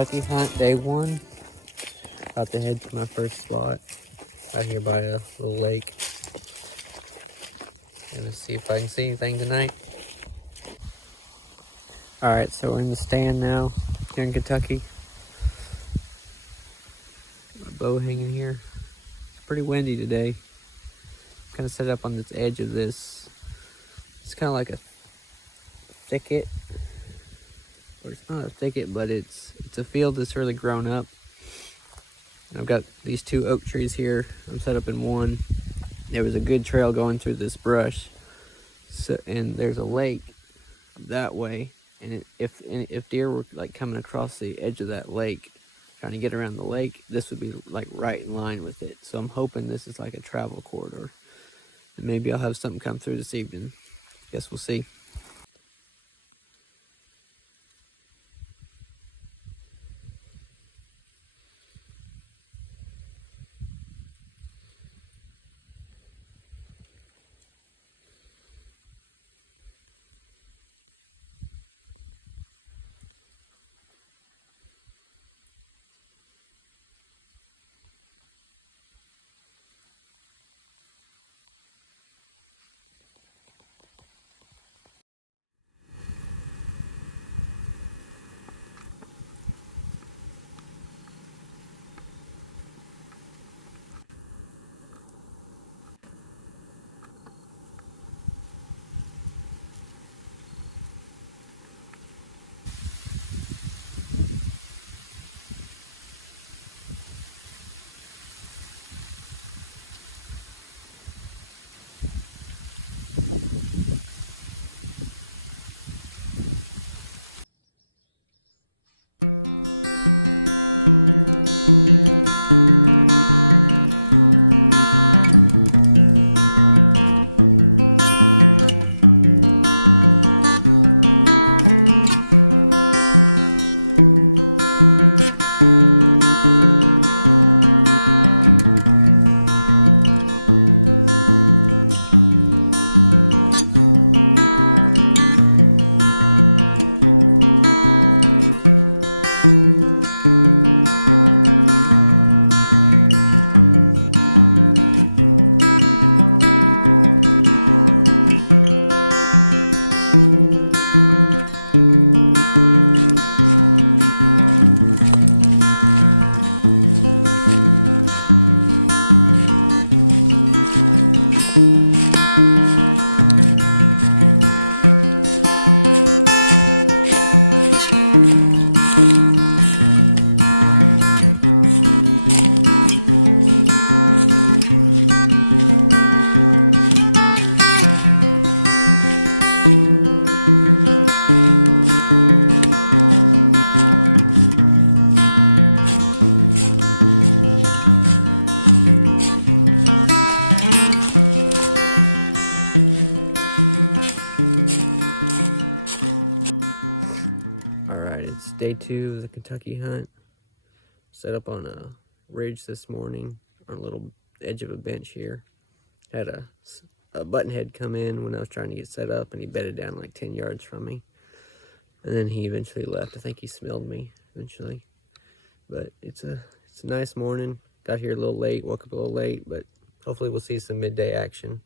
Kentucky hunt, day 1. About to head to my first spot out here by a little lake. Gonna see if I can see anything tonight. Alright, so we're in the stand now here in Kentucky. My bow hanging here. It's pretty windy today. Kind of set up on this edge of this. It's kind of like a thicket. Or it's not a thicket, but it's a field that's really grown up. I've got these 2 oak trees here. I'm set up in one. There was a good trail going through this brush, and there's a lake that way. And if deer were like coming across the edge of that lake, trying to get around the lake, this would be like right in line with it. So I'm hoping this is like a travel corridor, and maybe I'll have something come through this evening. Guess we'll see. Day 2 of the Kentucky hunt. Set up on a ridge this morning on a little edge of a bench here. Had a buttonhead come in when I was trying to get set up, and he bedded down like 10 yards from me. And then he eventually left. I think he smelled me eventually. But it's a nice morning. Got here a little late, woke up a little late, but hopefully we'll see some midday action.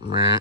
Meh.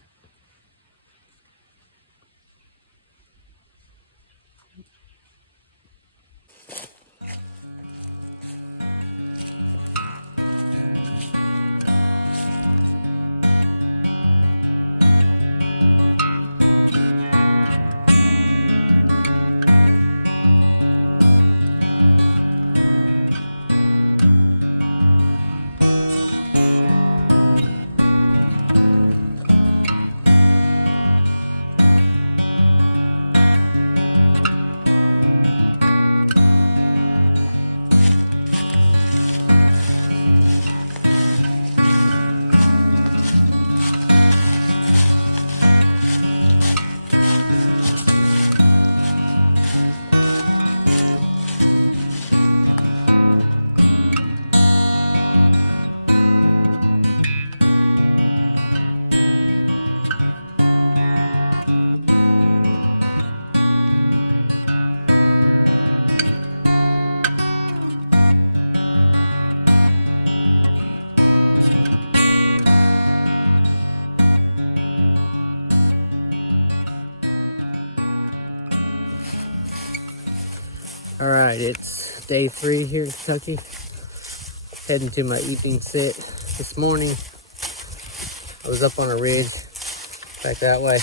Alright, it's day 3 here in Kentucky. Heading to my evening sit. This morning, I was up on a ridge, back that way,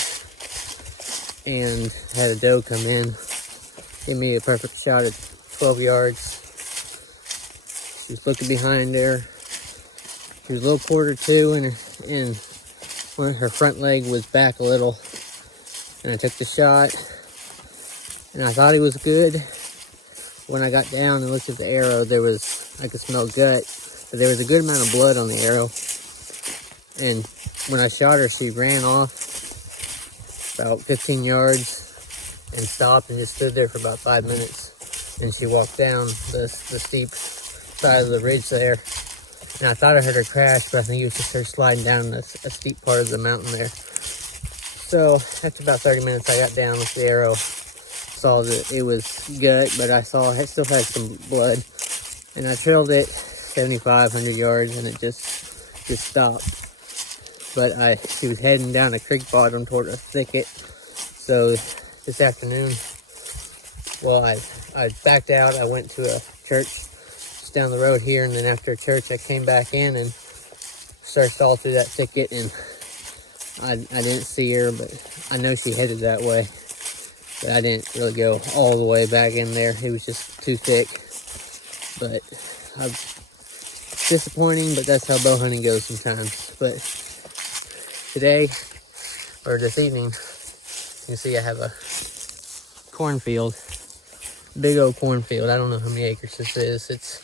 and had a doe come in. Gave me a perfect shot at 12 yards. She was looking behind her. She was a little quarter to, and her front leg was back a little. And I took the shot, and I thought he was good. When I got down and looked at the arrow, I could smell gut, but there was a good amount of blood on the arrow. And when I shot her, she ran off about 15 yards and stopped and just stood there for about 5 minutes. And she walked down the steep side of the ridge there. And I thought I heard her crash, but I think it was just her sliding down a steep part of the mountain there. So after about 30 minutes, I got down with the arrow. Saw that it was gut, but I saw it still had some blood, and I trailed it 7,500 yards, and it just stopped. But she was heading down a creek bottom toward a thicket. So this afternoon, well, I backed out. I went to a church just down the road here, and then after church, I came back in and searched all through that thicket, and I didn't see her, but I know she headed that way. But I didn't really go all the way back in there. It was just too thick. But disappointing, but that's how bow hunting goes sometimes. But today, or this evening, you can see I have a cornfield. Big old cornfield. I don't know how many acres this is. It's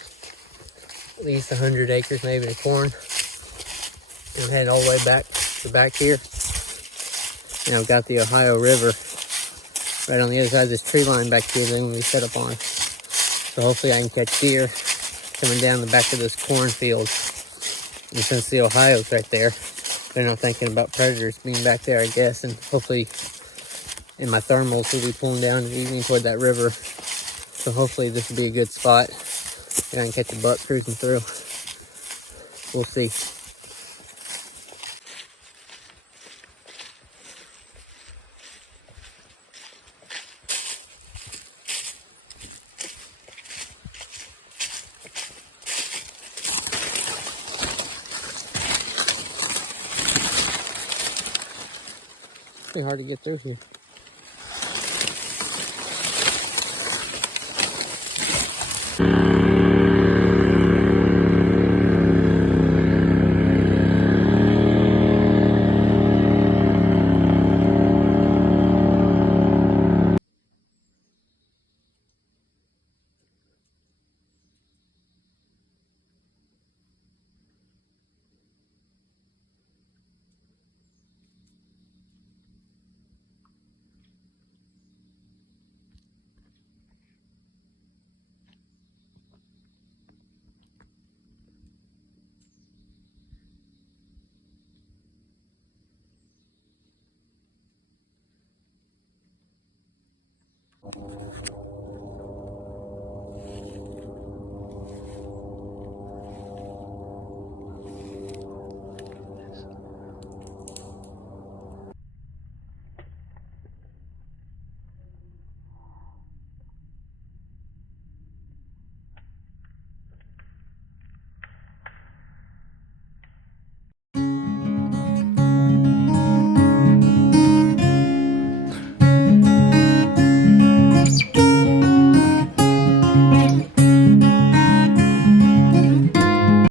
at least 100 acres maybe of corn. And I'm heading all the way back to back here. And I've got the Ohio River right on the other side of this tree line back here that I'm going to be set up on. So hopefully I can catch deer coming down the back of this cornfield. And since the Ohio's right there, they're not thinking about predators being back there, I guess. And hopefully, and my thermals will be pulling down in the evening toward that river. So hopefully this will be a good spot. And I can catch a buck cruising through. We'll see. It's pretty hard to get through here.